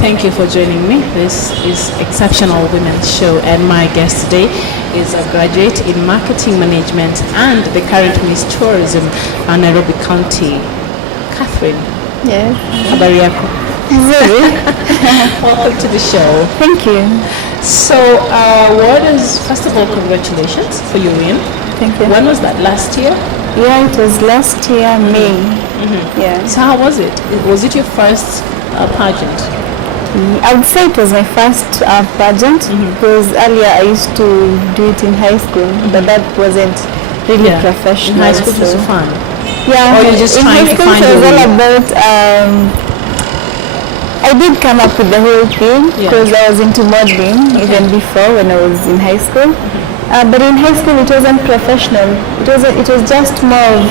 Thank you for joining me. This is Exceptional Women Show, and my guest today is a graduate in marketing management and the current Miss Tourism in Nairobi County, Catherine. Yes. Habari yako? Very. Welcome to the show. Thank you. So, first of all, congratulations for your win. Thank you. When was that? Last year? Yeah, it was last year, May. Yeah. So how was it? Was it your first pageant? I would say it was my first pageant because earlier I used to do it in high school, but that wasn't really professional. In high school, it was fun. Yeah. Or you're just in trying high to school, find it was your all way. about. I did come up with the whole thing because I was into modeling even before when I was in high school. But in high school, it wasn't professional. It was just more of,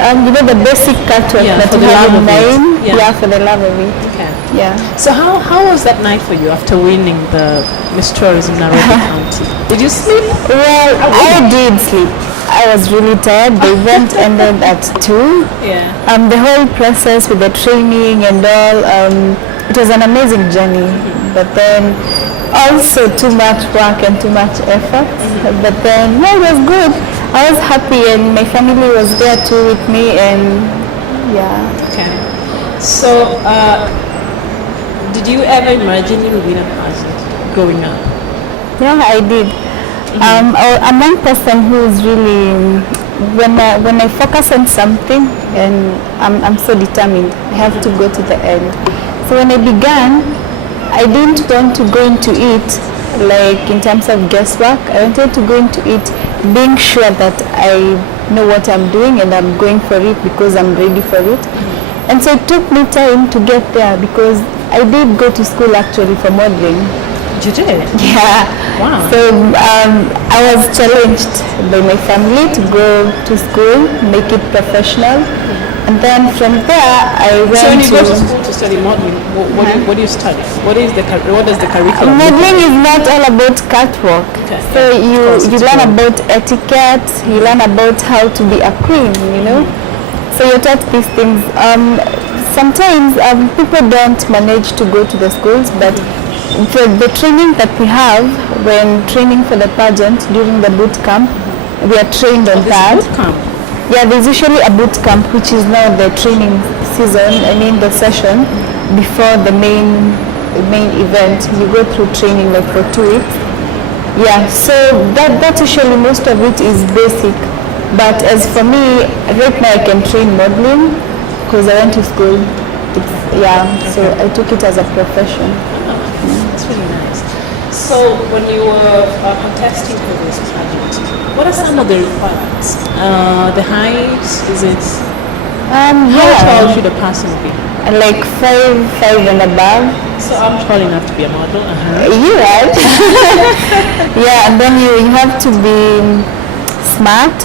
the basic catwalk that for you the have love in of it. mind. Yeah, for the love of it. Okay. Yeah. So how was that night for you after winning the Miss Tourism Nairobi County? Did you sleep? Well, I did sleep. I was really tired. The event ended at 2. Yeah. The whole process with the training and all, it was an amazing journey. But then also too much work and too much effort. But then, it was good. I was happy and my family was there too with me and Okay. So, did you ever imagine you would win a pageant growing up? Yeah, I did. I'm one person who is really, when I focus on something and I'm so determined, I have to go to the end. So when I began, I didn't want to go into it like in terms of guesswork. I wanted to go into it being sure that I know what I'm doing and I'm going for it because I'm ready for it. And so it took me time to get there because I did go to school actually for modeling. You did? Yeah. Wow. So I was challenged by my family to go to school, make it professional. And then from there, I went So when you go to school to study modeling, what do you study? What does the curriculum? Modeling is not all about catwalk. Okay. So you learn about etiquette, you learn about how to be a queen, So you're taught these things. Sometimes people don't manage to go to the schools, but the training that we have when training for the pageant during the boot camp, we are trained on that. Boot camp? Yeah, there's usually a boot camp, which is now the training season, the session before the main event. You go through training like for 2 weeks. Yeah, so that usually most of it is basic. But as for me, right now I can train modeling because I went to school. So I took it as a profession. That's really nice. So when you were contesting for this pageant, what are some of the requirements? The height, is it? How tall should a person be? Like 5 and above. So I'm tall enough to be a model. You are. Yeah, and then you have to be smart.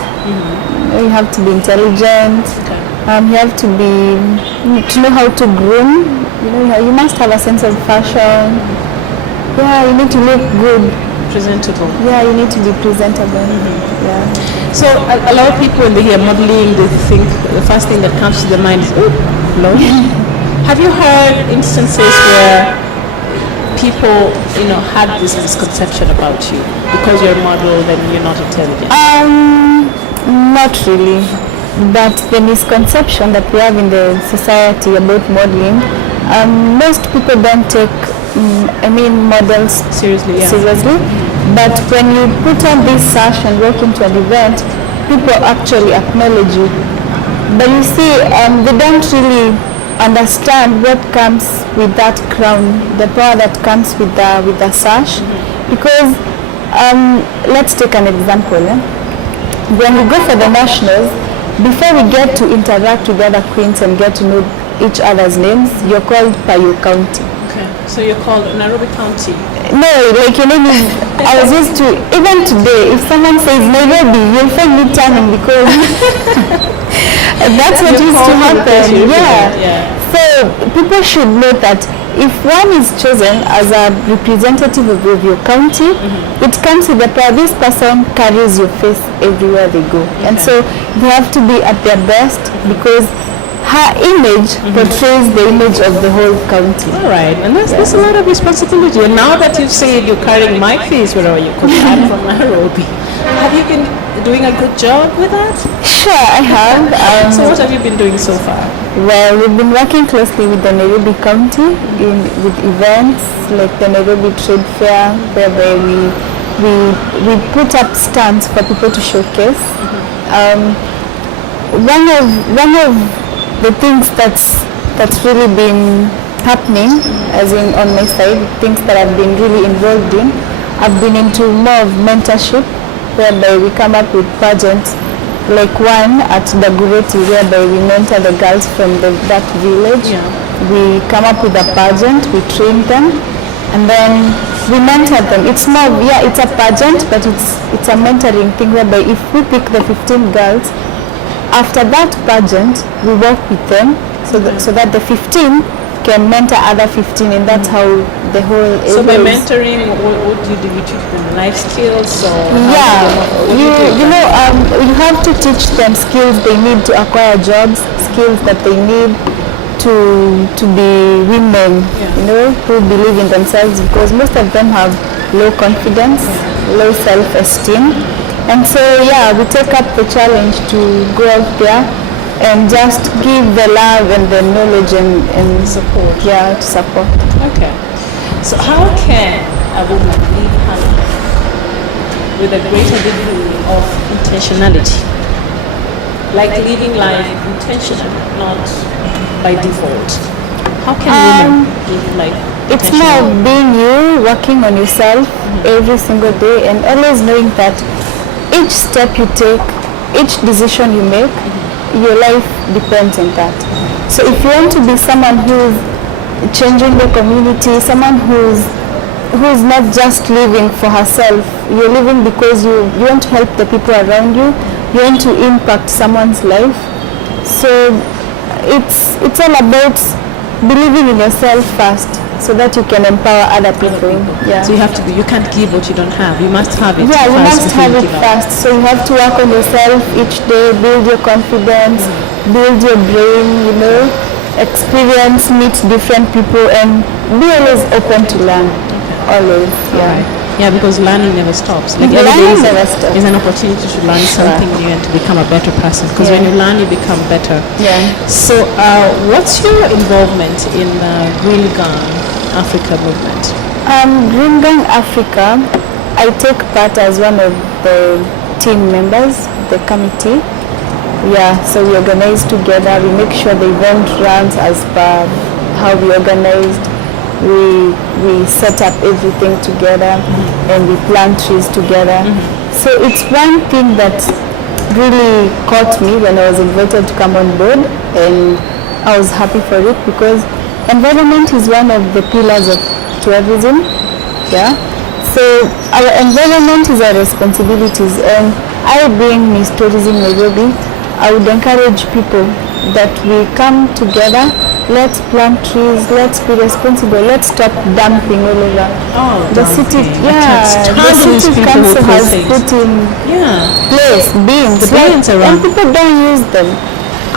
You have to be intelligent. Okay. You have to know how to groom. You must have a sense of fashion. Yeah, you need to look good. Presentable. Yeah, you need to be presentable. Yeah. So a lot of people when they hear modeling, they think the first thing that comes to their mind is, oh, hello. Have you heard instances where people, had this misconception about you because you're a model then you're not intelligent? Not really. But the misconception that we have in the society about modeling, most people don't take models Seriously. But when you put on this sash and walk into an event, people actually acknowledge you. But you see, they don't really understand what comes with that crown, the power that comes with the sash. Because let's take an example. When we go for the nationals, before we get to interact with other queens and get to know each other's names, you're called by your county. Okay. So you're called Nairobi County. No, like your name is, I was used to, even today, if someone says Nairobi, you'll find me charming because that's what used to happen. Yeah. So people should know that if one is chosen as a representative of your county, it comes with the power. This person carries your face everywhere they go. And so they have to be at their best because her image portrays the image of the whole county. All right, and that's a lot of responsibility. And now that you've said you're carrying my face wherever you come, I'm from Nairobi. Have you been doing a good job with that? Sure, I have. So what have you been doing so far? Well, we've been working closely with the Nairobi County with events like the Nairobi Trade Fair, whereby we put up stands for people to showcase. One of the things that's really been happening, as in on my side, things that I've been really involved in, I've been into more of mentorship, whereby we come up with pageants, like one at Dagureti, whereby we mentor the girls from that village. Yeah. We come up with a pageant, we train them, and then we mentor them. It's more, it's a pageant, but it's a mentoring thing, whereby if we pick the 15 girls, after that pageant, we work with them so that the 15 can mentor other 15, and that's how the whole. So by mentoring, what do you do? You teach them life skills, or you have to teach them skills they need to acquire jobs, skills that they need to be women, who believe in themselves, because most of them have low confidence, low self-esteem. And so, we take up the challenge to go out there and just give the love and the knowledge and support. Yeah, to support. Okay. So how can a woman live her life with a greater degree of intentionality? Like living life intentionally, not by default. How can women live life intentionally? It's more being you, working on yourself every single day, and always knowing that each step you take, each decision you make, your life depends on that. So if you want to be someone who's changing the community, someone who's not just living for herself, you're living because you want to help the people around you, you want to impact someone's life. So it's all about believing in yourself first, so that you can empower other people. Yeah. So you can't give what you don't have. You must have it. Yeah, you first must have it first. So you have to work on yourself each day, build your confidence, build your brain, experience, meet different people, and be always open to learn. Always. Yeah. Right. Yeah, because learning never stops. Like learning never stops. Is an opportunity to learn something new and to become a better person. Because when you learn, you become better. Yeah. So, what's your involvement in the Green Gun Africa movement? Green Gang Africa, I take part as one of the team members, the committee. Yeah, so we organize together, we make sure the event runs as per how we organized. We set up everything together, and we plant trees together. So it's one thing that really caught me when I was invited to come on board, and I was happy for it because environment is one of the pillars of tourism. Yeah. So our environment is our responsibilities, and I being Miss Tourism Nairobi, I would encourage people that we come together, let's plant trees, let's be responsible, let's stop dumping all over. The city, the city council has put in place bins, the bins around, and people don't use them.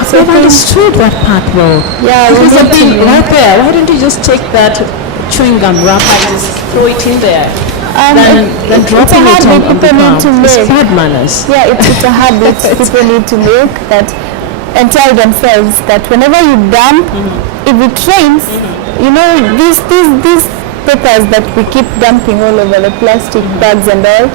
I've never understood that part well. Yeah, because the bin right there. Why don't you just take that chewing gum wrapper and just throw it in there? Then dropping it on the ground. It's bad manners. Yeah, it's a habit people need to make that, and tell themselves that whenever you dump, if it rains, these papers that we keep dumping all over, the plastic bags and all,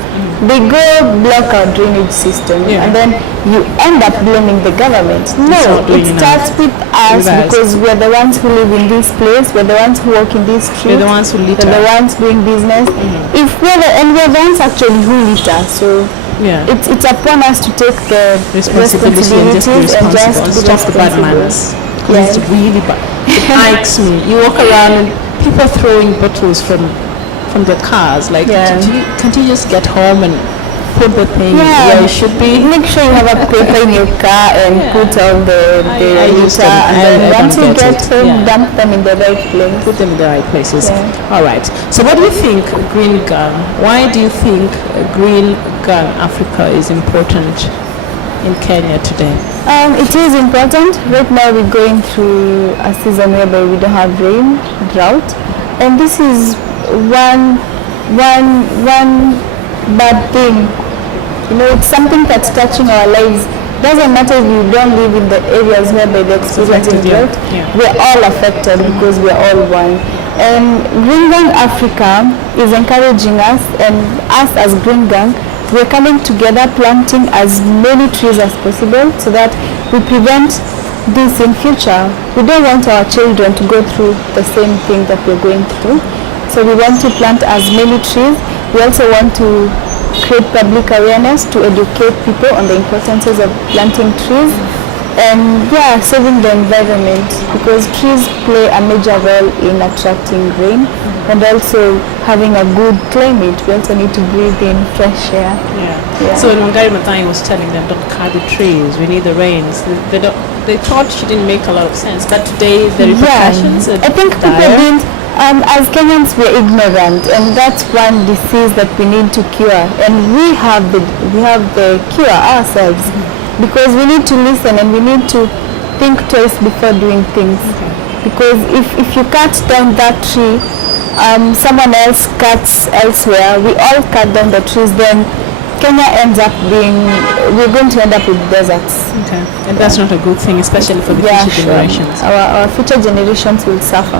they go block our drainage system, and then you end up blaming the government. No, it starts with us because we're the ones who live in this place, we're the ones who walk in these streets, we're the ones who litter, we're the ones doing business. If we're the ones actually who litter, so it's upon us to take the responsibilities and just stop the bad manners. It's really bad. It ikes me. You walk around and people throwing bottles from the cars. Like, can't you just get home and put the thing where it should be? Make sure you have a paper in your car and put all the litter, and then once you get home, dump them in the right place. Put them in the right places. All right. So what do you think, Green Gun? Why do you think Green Gun Africa is important in Kenya today? It is important. Right now we're going through a season whereby we don't have rain, drought, and this is one bad thing. It's something that's touching our lives. Doesn't matter if you don't live in the areas whereby they're experiencing drought. We're all affected because we're all one. And Green Gang Africa is encouraging us, and us as Green Gang, we're coming together planting as many trees as possible so that we prevent this in future. We don't want our children to go through the same thing that we're going through. So we want to plant as many trees. We also want to create public awareness to educate people on the importances of planting trees and saving the environment, because trees play a major role in attracting rain and also having a good climate. We also need to breathe in fresh air. So when Wangari Maathai was telling them, don't cut the trees, we need the rains, they thought she didn't make a lot of sense, but today the repercussions are I think people didn't. As Kenyans, we're ignorant, and that's one disease that we need to cure, and we have the cure ourselves, because we need to listen and we need to think twice before doing things. Because if you cut down that tree, someone else cuts elsewhere, we all cut down the trees, then Kenya ends up we're going to end up with deserts. And that's not a good thing, especially for the future generations. Our future generations will suffer.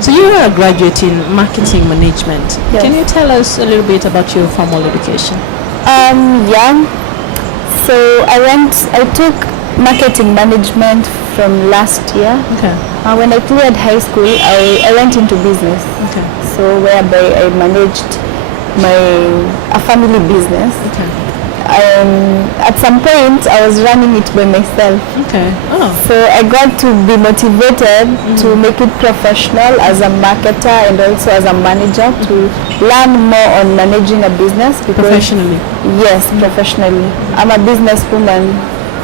So you are a graduate in marketing management. Can you tell us a little bit about your formal education? So I took marketing management from last year. When I cleared high school, I went into business. So whereby I managed a family business. At some point I was running it by myself. So I got to be motivated to make it professional as a marketer and also as a manager, to learn more on managing a business. Professionally? Yes, professionally. I'm a businesswoman.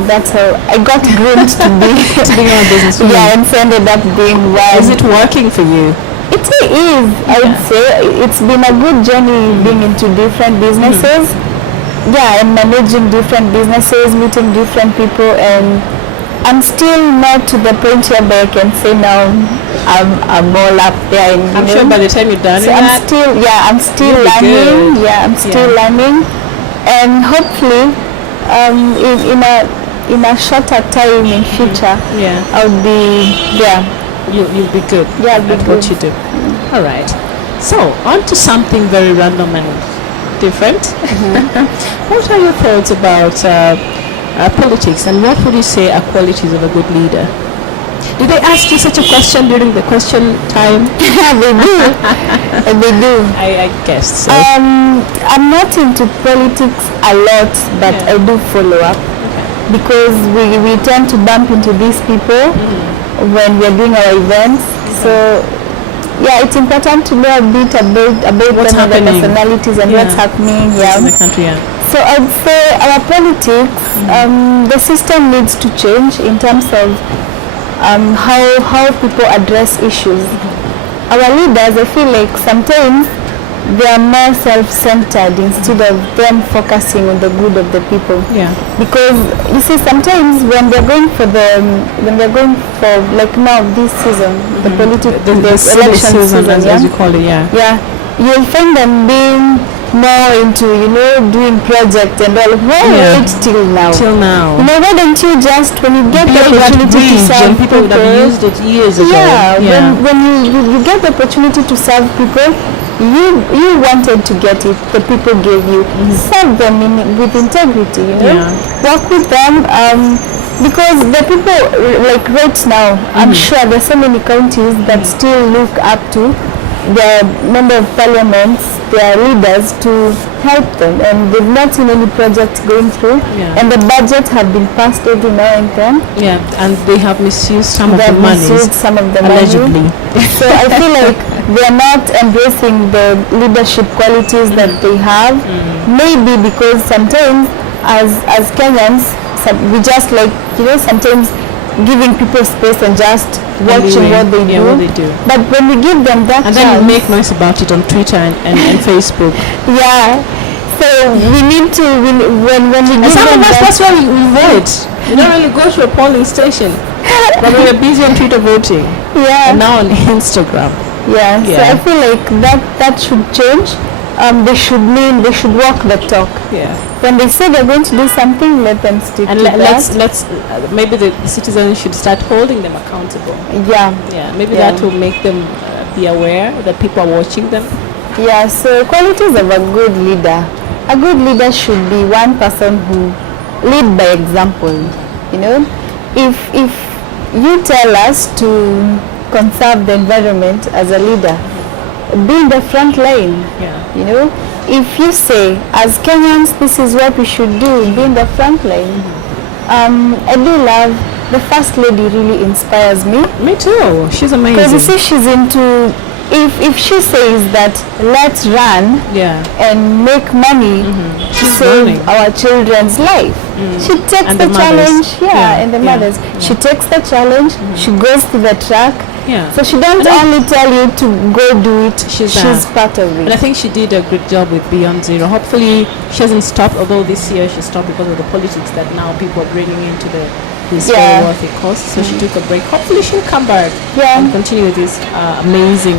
That's how I got groomed to be a businesswoman. And so ended up doing well. Is it working for you? It is, I would say. It's been a good journey being into different businesses. And managing different businesses, meeting different people, and I'm still not to the point where I can say now I'm all up there. I'm sure by the time you're done with that, I'm still learning. I'm still learning, and hopefully, in a shorter time in future, I'll be You'll be good at what you do. All right. So on to something very random and different. What are your thoughts about politics, and what would you say are qualities of a good leader? Did they ask you such a question during the question time? They do. They do. I guess so. I'm not into politics a lot, but I do follow up, because we tend to bump into these people when we're doing our events. So it's important to know a bit about what's them, happening, the personalities, and what's happening in the country. So I'd say our politics, the system needs to change in terms of how people address issues. Our leaders, I feel like sometimes they are more self-centered instead of them focusing on the good of the people. Because you see, sometimes when they're going for like now this season, the election season, as you call it, you'll find them being more into doing projects and all. Why wait till now? Why don't you just, when you get the opportunity to serve people, would have used it years ago. When you get the opportunity to serve people, you wanted to get it, the people gave you. Serve them with integrity, work with them, because the people, like right now, I'm sure there's so many counties that still look up to their member of parliaments, their leaders, to help them, and they've not seen any projects going through, and the budgets have been passed every now and then. And they have misused some of the money, allegedly. So I feel like they are not embracing the leadership qualities that they have. Maybe because sometimes as Kenyans, we just like, sometimes giving people space and just watching what they do. But when we give them that and then we make noise about it on Twitter and Facebook. So So we need to, when we And give some them of us, that, that's why we vote. We don't really go to a polling station, but we're busy on Twitter voting, yeah. and now on Instagram. Yeah, so Yeah. I feel like that should change. They should walk the talk. Yeah. When they say they're going to do something, let them stick And to that. let's maybe the citizens should start holding them accountable. Yeah, Yeah, maybe Yeah. that will make them be aware that people are watching them. yeah. So qualities of a good leader. A good leader should be one person who lead by example. You know, if you tell us to conserve the environment as a leader, be in the front line. Yeah. You know, if you say, as Kenyans, this is what we should do, be in the front line. I do love, the First Lady really inspires me. Me too. She's Because you amazing. see, she's into, if she says that let's run Yeah. and make money to She's save running. our children's life, she takes And the the mothers. challenge. Yeah, Yeah, and the yeah, mothers. She takes the challenge. She goes to the track. Yeah. So she don't only tell you to go do it. She's part of And I it. think she did a good job with Beyond Zero. Hopefully she hasn't stopped, although this year she stopped because of the politics that now people are bringing into this Yeah. very worthy cause. So she took a break. Hopefully she'll come back Yeah. and continue with this amazing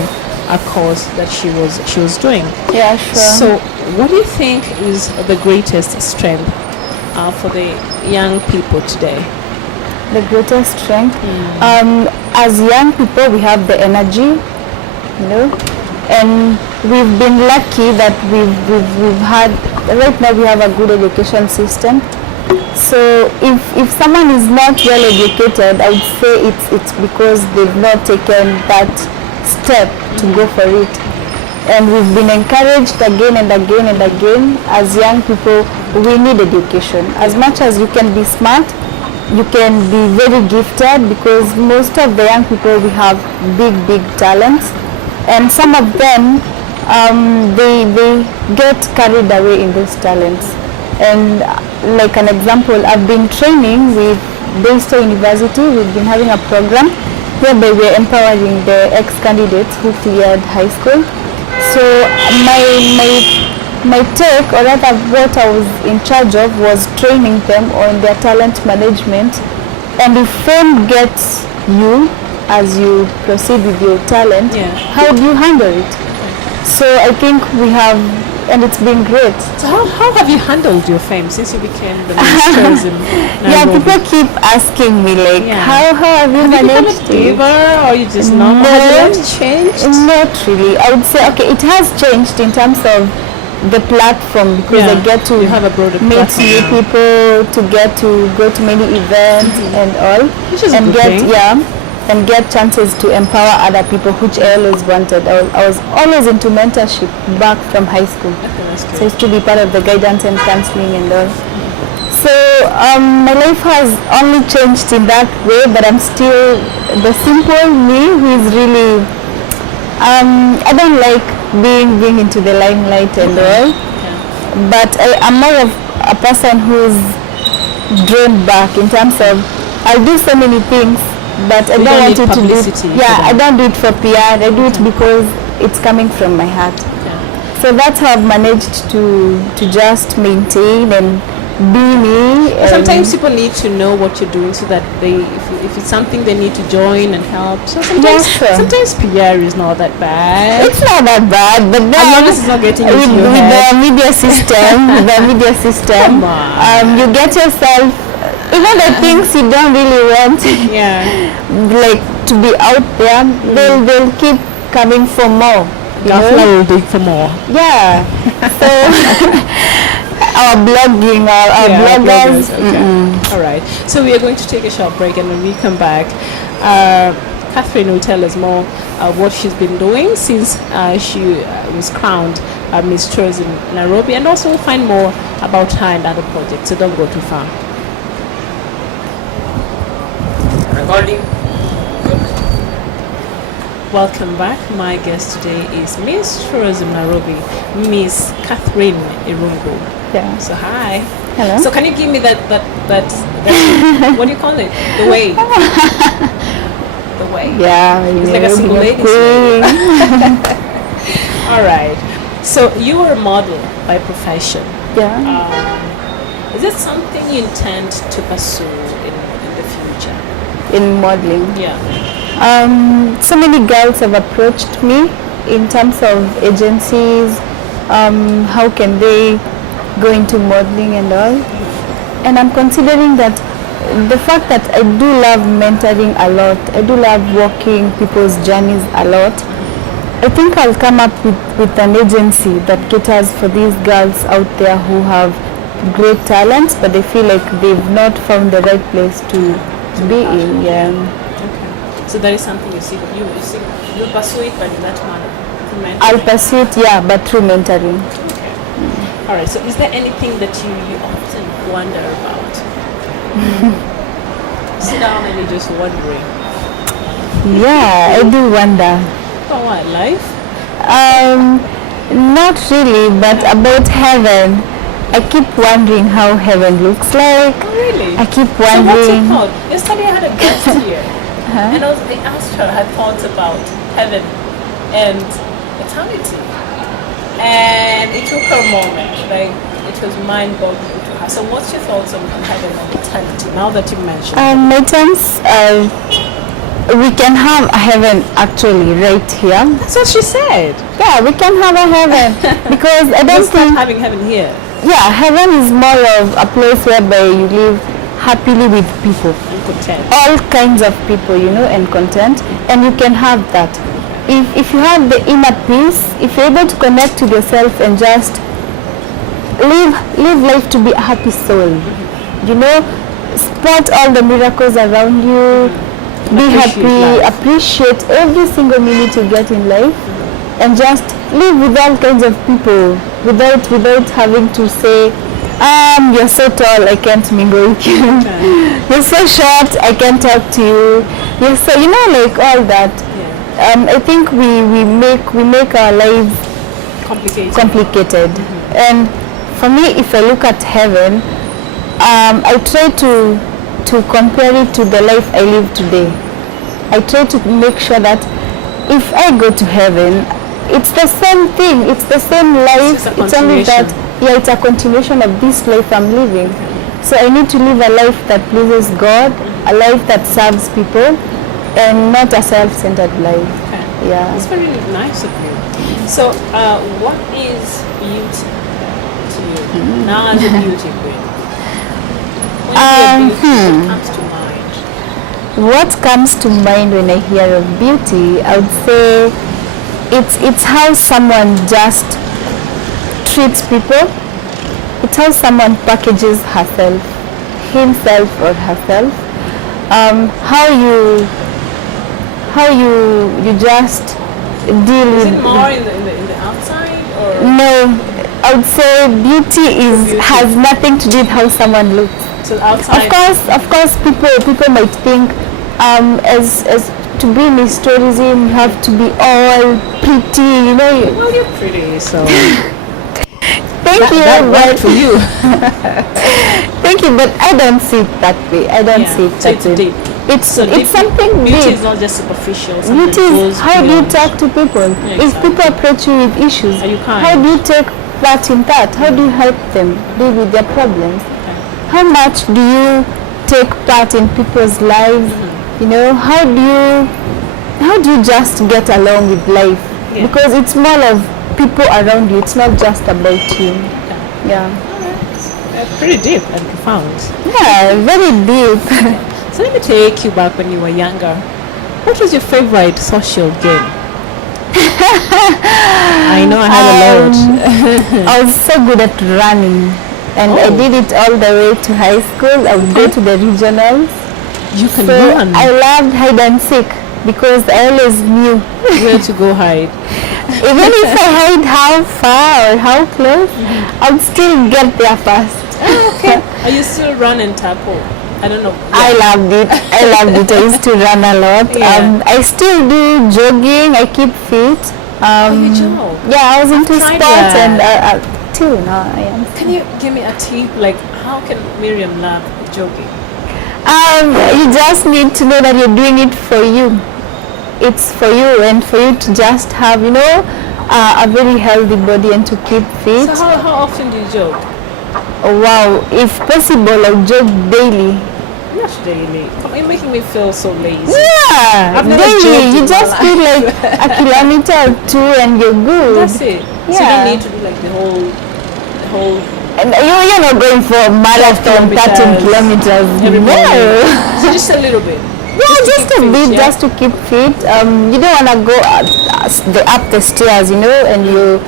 cause that she was doing. Yeah, sure. So what do you think is the greatest strength for the young people today? The greatest strength. As young people, we have the energy, you know, and we've been lucky that we've had, right now we have a good education system. So if someone is not well educated, I would say it's because they've not taken that step to go for it. And we've been encouraged again and again and again, as young people, we need education. As much as you can be smart, you can be very gifted, because most of the young people, we have big talents, and some of them they get carried away in those talents. And like an example, I've been training with Daystar University. We've been having a program whereby we're empowering the ex-candidates who cleared high school. So my take, or rather what I was in charge of, was training them on their talent management. And if fame gets you as you proceed with your talent, Yeah. how do you handle it? So I think we have, and it's been great. So how have you handled your fame since you became the ministers in Yeah, Nairobi? people keep asking me like, Yeah. how have you Have you become a managed it? diva, or you just not? No. Has your life changed? Not really. I would say, okay, it has changed in terms of the platform, because I Yeah, get to you have a broader meet platform new now. people, to get to go to many events and all, Which is a and good get thing. and get chances to empower other people, which I always wanted. I was always into mentorship back from high school. Okay, that's So I good. used to be part of the guidance and counseling and all. So my life has only changed in that way, but I'm still the simple me who is really, I don't like being into the limelight and all, but I'm more of a person who's drawn back in terms of, I'll do so many things, but I You don't don't want need it to do. publicity for Yeah, I that. don't do it for PR. I do it because it's coming from my heart. Yeah. So that's how I've managed to just maintain and be me. But sometimes people need to know what you're doing so that they, if it's something they need to join and help. So sometimes, sure. sometimes PR is not that bad. It's not that bad, but then As long as it's not getting into with, your with head. the media system, Come on. you get yourself, even the things you don't really want, Yeah. like to be out there, they'll keep coming for more. you know? Gafla will dig for more. Yeah. So our blogging, our Yeah, bloggers. Okay. All right. So we are going to take a short break, and when we come back, Catherine will tell us more what she's been doing since she was crowned Miss Tourism Nairobi, and also we'll find more about her and other projects. So don't go too far. Recording. Welcome back. My guest today is Miss Tourism Nairobi, Miss Catherine Irungu. Yeah. So hi. Hello. So can you give me that what do you call it? The wave. The wave. Yeah. It's like a single ladies' queen. All right. So you are a model by profession. Yeah. Is it something you intend to pursue in the future? In modeling. Yeah. So many girls have approached me in terms of agencies, how can they go into modeling and all. And I'm considering that the fact that I do love mentoring a lot, I do love walking people's journeys a lot, I think I'll come up with an agency that caters for these girls out there who have great talents, but they feel like they've not found the right place to be in. Yeah. Okay. So that is something you see, you pursue it, but in that manner. through mentoring. I'll pursue it, yeah, but through mentoring. Okay. All right. So is there anything that you often wonder about? Sit down and you're just wondering. Yeah, I do wonder. Oh, what, life? Not really, but about heaven. I keep wondering how heaven looks like. Oh, really? I keep So what's your wondering. thought? Yesterday I had a guest here, and I asked her her thoughts about heaven and eternity, and it took her a moment. Like it was mind-boggling to her. So what's your thoughts on heaven and eternity now that you mentioned? My terms, we can have a heaven actually right here. That's what she said. Yeah, we can have a heaven because I don't Let's start think. having heaven here. Yeah, heaven is more of a place whereby you live happily with people, And content. all kinds of people, and content, and you can have that. If you have the inner peace, if you're able to connect with yourself and just live life to be a happy soul, spot all the miracles around you, be happy, appreciate every single minute you get in life, and just live with all kinds of people without having to say, you're so tall, I can't mingle with you. You're so short, I can't talk to you. You're so, like all that. Yeah. I think we make our lives complicated. And for me, if I look at heaven, I try to compare it to the life I live today. I try to make sure that if I go to heaven, it's the same thing, it's the same life, it's only that, it's a continuation of this life I'm living. So I need to live a life that pleases God, a life that serves people, and not a self-centered life. Okay. Yeah. That's very nice of you. So, what is beauty to you? Now as a beauty queen. When you hear beauty, what comes to mind? What comes to mind when I hear of beauty, I would say it's how someone just treats people. It's how someone packages herself, himself or herself. How you just deal Is with. it more in the outside or? No, I would say beauty has nothing to do with how someone looks. So outside. Of course, people might think as to be in historism, you have to be all pretty, Well, you're pretty, so. Thank you, that worked but for you. thank you, but I don't see it that way. I don't see it So that it's way. deep. It's So it's something Beauty deep. is not just superficial. Beauty is how do you talk to people? Yeah, If exactly. people approach you with issues, Are you kind? how do you take part in that? How do you help them deal with their problems? How much do you take part in people's lives? How do you just get along with life? Yeah. Because it's more of people around you. It's not just about you. Yeah. Pretty deep and profound. Yeah, very deep. So let me take you back when you were younger. What was your favorite social game? I know I had a lot. I was so good at running, and I Oh. did it all the way to high school. I would go to the regionals. You can So run. I loved hide and seek because I always knew. Where to go hide. Even if I hide how far or how close, I would still get there first. Okay. Are you still running tapo? I don't know. I loved it. I used to run a lot. Yeah. I still do jogging. I keep fit. You jog? Yeah, I was into tried sports that. and till now I am. Can you give me a tip? Like, how can Miriam love jogging? You just need to know that you're doing it for you. It's for you and for you to just have, a very healthy body and to keep fit. So how often do you jog? Oh, wow, if possible, I'll jog daily. Not daily. You're making me feel so lazy. Yeah, I've never daily. jogged You in just my do like a kilometer or two and you're good. That's it. So you Yeah. don't need to do like the whole And you're not going for a marathon, 13 kilometers. every No. morning. So just a little bit. Yeah, just to a keep fit, bit, yeah? just to keep fit. You don't want to go up the stairs, you know, and you're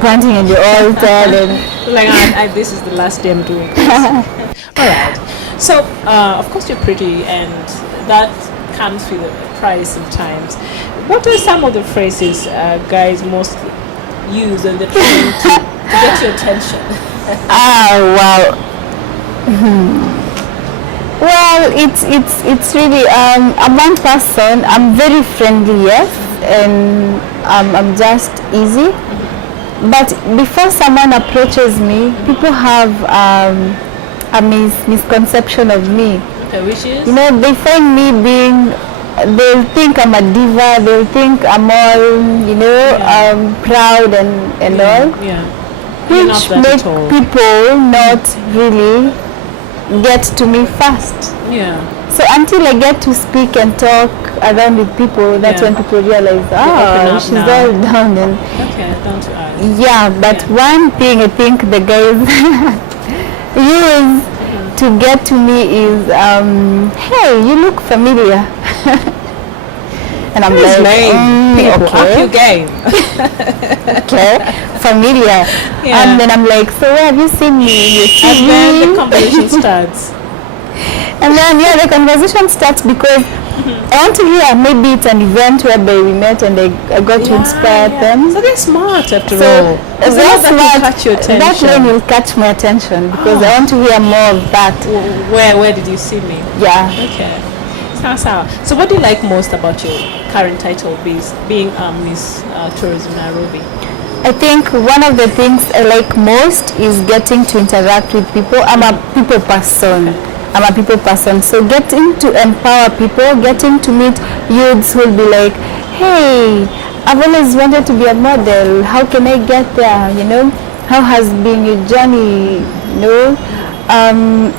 panting and you're all tired. And Like this is the last day I'm doing this. All right. So of course you're pretty, and that comes with a price sometimes. What are some of the phrases guys most use when they're trying to get your attention? wow. Well, it's really I'm one person. I'm very friendly, yes, and I'm just easy. But before someone approaches me, people have a misconception of me. Okay, which is? You know, they find me being. They'll think I'm a diva. They'll think I'm all, you know, proud and all, Yeah. You're not which that make at all. people not really get to me fast. Yeah. So until I get to speak and talk around with people, that's Yeah. when people realize, open up she's now. all down. And Okay, down to us. yeah, but Yeah. one thing I think the guys use to get to me is, hey, you look familiar. And I'm His like, name. People, up okay. your game. Okay, familiar. Yeah. And then I'm like, so where have you seen me in your TV? And then the conversation starts. And then the conversation starts because I want to hear, maybe it's an event whereby we met and I got to inspire them. So they're smart after So all. It's that's not that will what catch your attention. that line will catch my attention because I want to hear more of that. Where did you see me? Yeah. Okay. Sawa. So what do you like most about your current title, being Miss Tourism Nairobi? I think one of the things I like most is getting to interact with people. I'm a people person. So getting to empower people, getting to meet youths who'll be like, hey, I've always wanted to be a model. How can I get there? You know, how has been your journey? You know,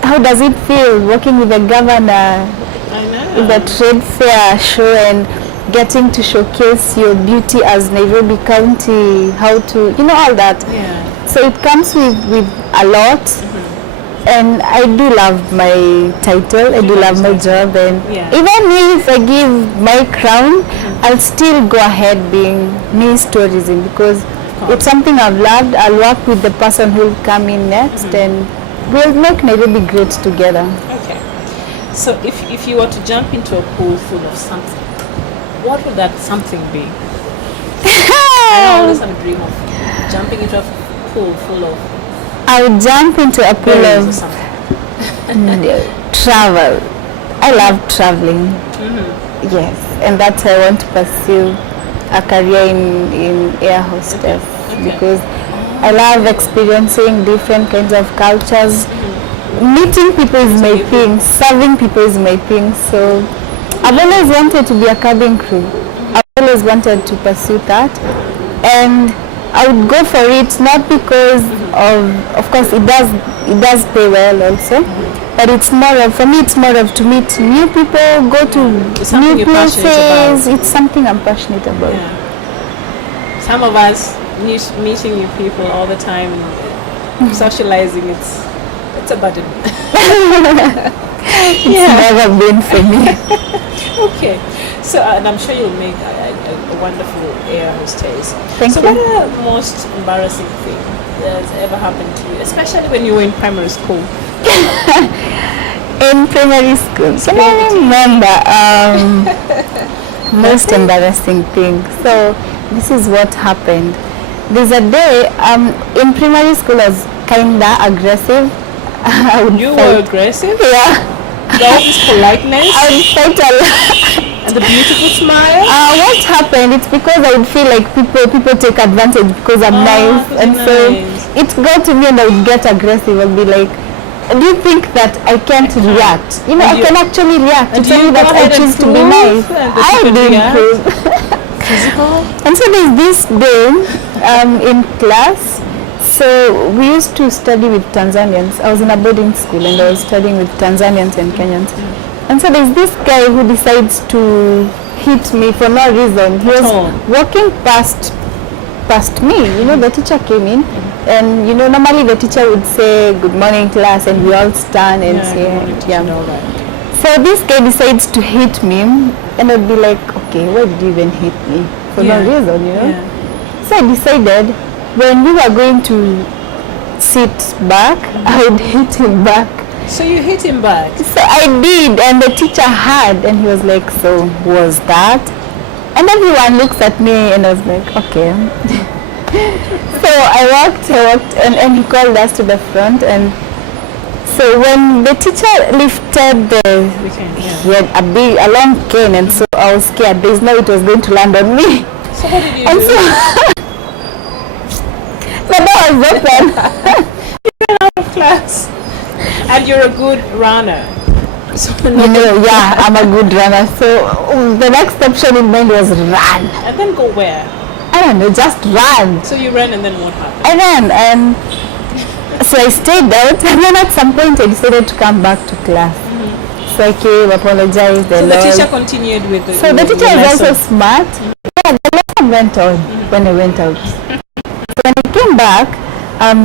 how does it feel working with the governor? I know. The trade fair show and getting to showcase your beauty as Nairobi County, how to, you know, all that. Yeah. So it comes with a lot. And I do love my title, I do love my job, and even if I give my crown, I'll still go ahead being Miss Tourism because it's something I've loved. I'll work with the person who'll come in next and we'll make Nairobi great together. Okay. So if you were to jump into a pool full of something, what would that something be? I always have a dream of jumping into a pool full of I would jump into a pool berries or of something. travel. I love traveling. Yes, and that's why I want to pursue a career in air hostess because I love experiencing different kinds of cultures. Meeting people is my thing. Serving people is my thing. So I've always wanted to be a cabin crew. I've always wanted to pursue that, and I would go for it not because of course it does pay well also, but it's more of, for me it's more of to meet new people, go to new places. It's something I'm passionate about. Yeah. Some of us meeting new people all the time, socializing, it's a burden. It's never been for me. Okay, so and I'm sure you'll make a wonderful air hostess. Thank so you. what are the most embarrassing thing that's ever happened to you, especially when you were in primary school? In primary school, can I remember most embarrassing thing? So this is what happened. There's a day in primary school I was kinda aggressive. You were aggressive? Yeah. All this politeness I would fight a lot. and the beautiful smile. What happened? It's because I would feel like people take advantage because I'm nice, and so it got to me and I would get aggressive. I'd be like, do you think that I can't react? You know, I can actually react to tell you that I choose to be nice. I didn't prove. physical? And so there's this day in class. So we used to study with Tanzanians. I was in a boarding school and I was studying with Tanzanians and Kenyans. And so there's this guy who decides to hit me for no reason. He was walking past me. You know, the teacher came in, and you know, normally the teacher would say good morning class, and we all stand and say So this guy decides to hit me, and I'd be like, okay, why did you even hit me? For no reason, you know. So I decided, when we were going to sit back, I would hit him back. So you hit him back? So I did, and the teacher heard, and he was like, so was that? And everyone looks at me, and I was like, okay. So I walked, and he called us to the front, and so when the teacher lifted he had a long cane, and so I was scared. There's no way it was going to land on me. So what did you and do? So the door was open. You ran out of class. And you're a good runner. So you know, yeah, I'm a good runner. So the next option in mind was run. And then go where? I don't know, just run. So you ran, and then what happened? I ran, and so I stayed out, and then at some point I decided to come back to class. So I came, apologized. So the teacher continued with the So the teacher is lesson. also smart. Yeah, the lesson went on when I went out. So when I came back,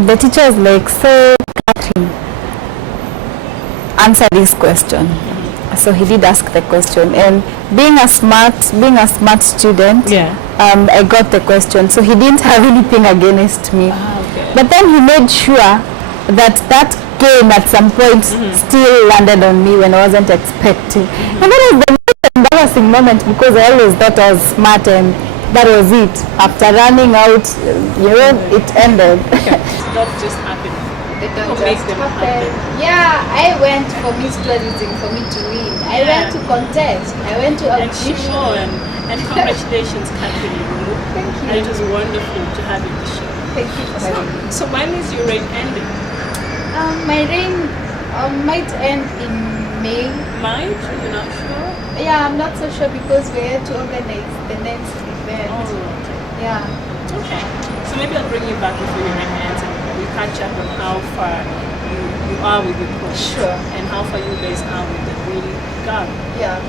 the teacher was like, so Catherine, answer this question. So he did ask the question, and being a smart student, I got the question. So he didn't have anything against me. But then he made sure that game at some point still landed on me when I wasn't expecting. And that was the most embarrassing moment, because I always thought I was smart, and that was it. After running out, you know, it ended. Not just happening. They don't Make just them happen. happen. Yeah, I went for Miss Tourism for me to win. I went to contest. I went to And she audition. won. And congratulations, Catherine Irungu. Thank you. And it was wonderful to have you on the show. Thank you for having me. So when is your reign ending? My reign might end in May. Might? You're not sure? Yeah, I'm not so sure because we're here to organize the next event. Oh, Yeah. okay. So maybe I'll bring you back before your reign ends, and we catch up on how far you are with your coach. Sure. And how far you guys are with the really God. Yeah.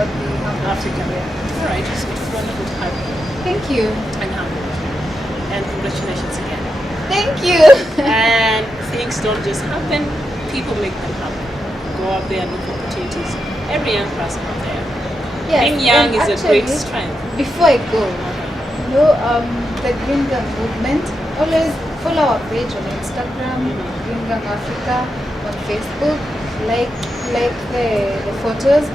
Okay. Africa. All right. So it's wonderful to have you. Thank you. And humbled. And congratulations again. Thank you. And things don't just happen, people make them happen. Go out there and look for opportunities. Every young person out there. Yes. Being young and is a great actually, strength. Before I go, you know, the Green Gang movement, always follow our page on Instagram, Green Gang Africa, on Facebook, like the photos,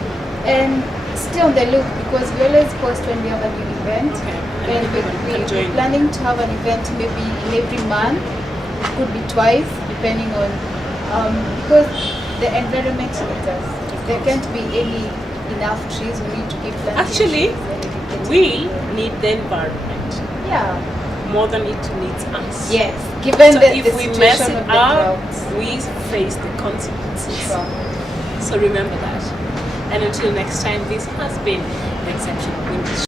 and stay on the look, because we always post when we have a new event. Okay. And we're planning to have an event maybe in every month. It could be twice, depending on because the environment needs us. If there can't be enough trees, we need to keep planting. Actually, trees. we need the environment Yeah. more than it needs us. Yes. Given So the if we situation mess of it the up, droughts. we face the consequences. Sure. So remember that. And until next time, this has been the Exceptional Women.